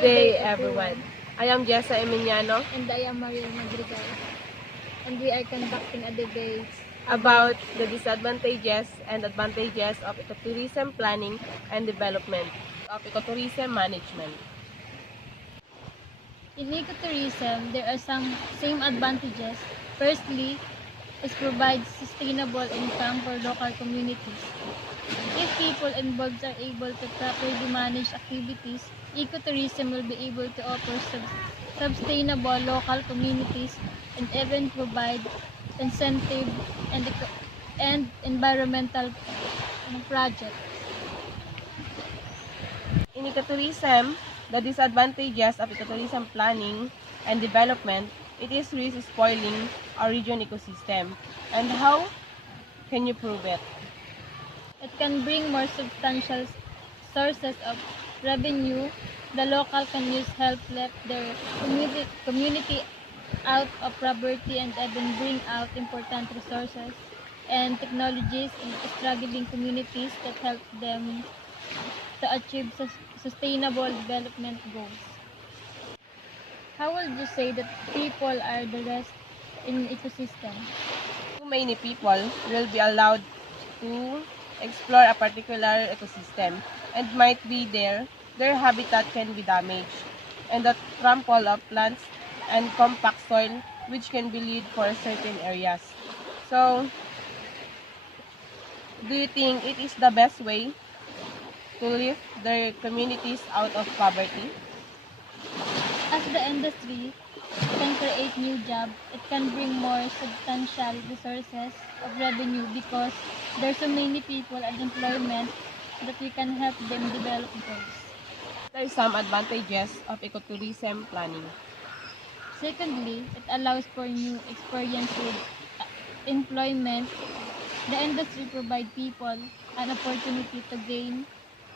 Good day, everyone. I am Jessa Meniano And I am Mariel Madrigal. And we are conducting a debate about the disadvantages and advantages of ecotourism planning and development, of ecotourism management. in ecotourism. There are some same advantages. Firstly, it provides sustainable income for local communities. If people involved are able to properly manage activities, ecotourism will be able to offer sustainable local communities and even provide incentive and environmental projects. In ecotourism, the disadvantages of ecotourism planning and development, it is risk spoiling our region ecosystem. And how can you prove it? It can bring more substantial sources of revenue. The local can use help left their community out of poverty and even bring out important resources and technologies in struggling communities that help them to achieve sustainable development goals. How would you say that people are the rest in ecosystem? Too many people will be allowed to explore a particular ecosystem and might be their habitat can be damaged, and the trample of plants and compact soil which can be lead for certain areas. So, do you think it is the best way to lift their communities out of poverty? As the industry can create new jobs, it can bring more substantial resources of revenue because there's so many people and employment that we can help them develop goals. There are some advantages of ecotourism planning. Secondly, it allows for new experience with employment. The industry provides people an opportunity to gain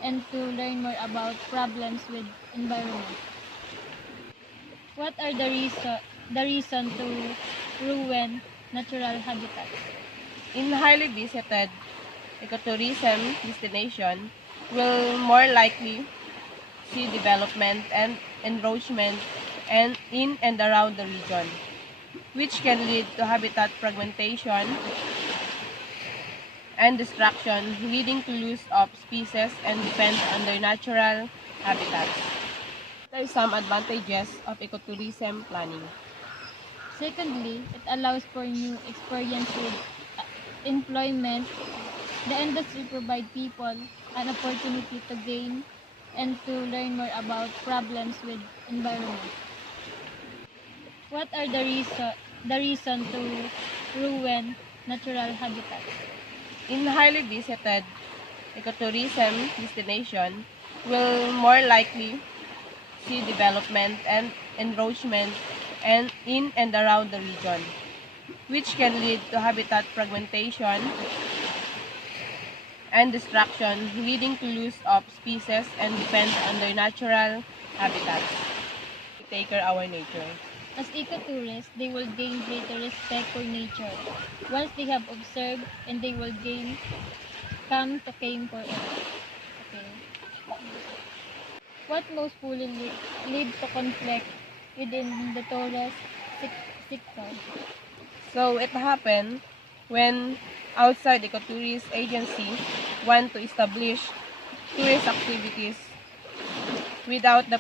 and to learn more about problems with environment. What are the reason to ruin natural habitats? In highly visited ecotourism destination will more likely see development and encroachment and in and around the region, which can lead to habitat fragmentation and destruction, leading to loss of species and depend on their natural habitats. There are some advantages of ecotourism planning. Secondly, it allows for new experience with employment. The industry provides people an opportunity to gain and to learn more about problems with environment. What are the reason to ruin natural habitats? In highly visited ecotourism destination will more likely see development and encroachment and in and around the region, which can lead to habitat fragmentation and destruction, leading to loss of species and depend on their natural habitats. To take care of our nature. As ecotourists, they will gain greater respect for nature. Once they have observed and they will come to claim for it. Okay. What most fully lead to conflict within the tourist sector? So it happened when outside ecotourist agency want to establish tourist activities without the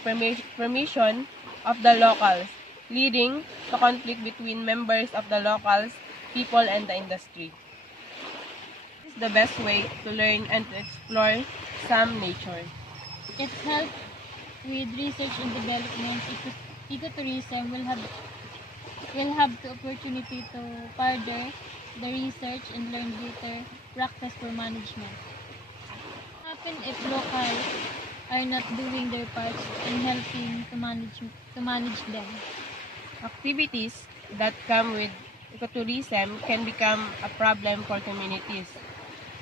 permission of the locals, leading to conflict between members of the locals, people, and the industry. This is the best way to learn and to explore some nature. It helps with research and development. Ecotourism will have the opportunity to further the research and learn greater practice for management. What happens if locals are not doing their parts in helping to manage them? Activities that come with ecotourism can become a problem for communities.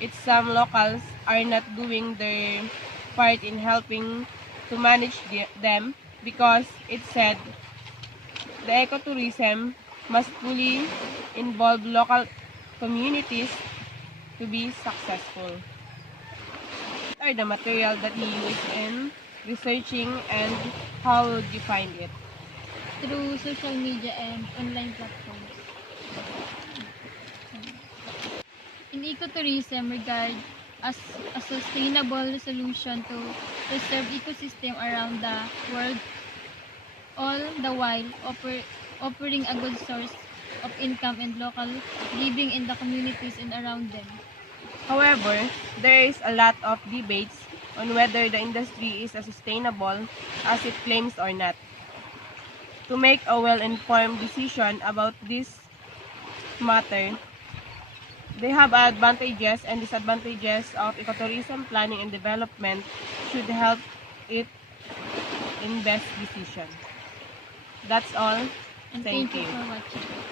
It's some locals are not doing their part in helping to manage them because it said the ecotourism must fully involve local communities to be successful. What are the material that you use in researching and How would you find it? through social media and online platforms. In ecotourism, regard as a sustainable solution to preserve ecosystem around the world, all the while offering a good source of income and local living in the communities and around them. However, there is a lot of debates on whether the industry is as sustainable as it claims or not. To make a well-informed decision about this matter, they have advantages and disadvantages of ecotourism planning and development should help it in best decision. That's all. And Thank thank you you. for watching.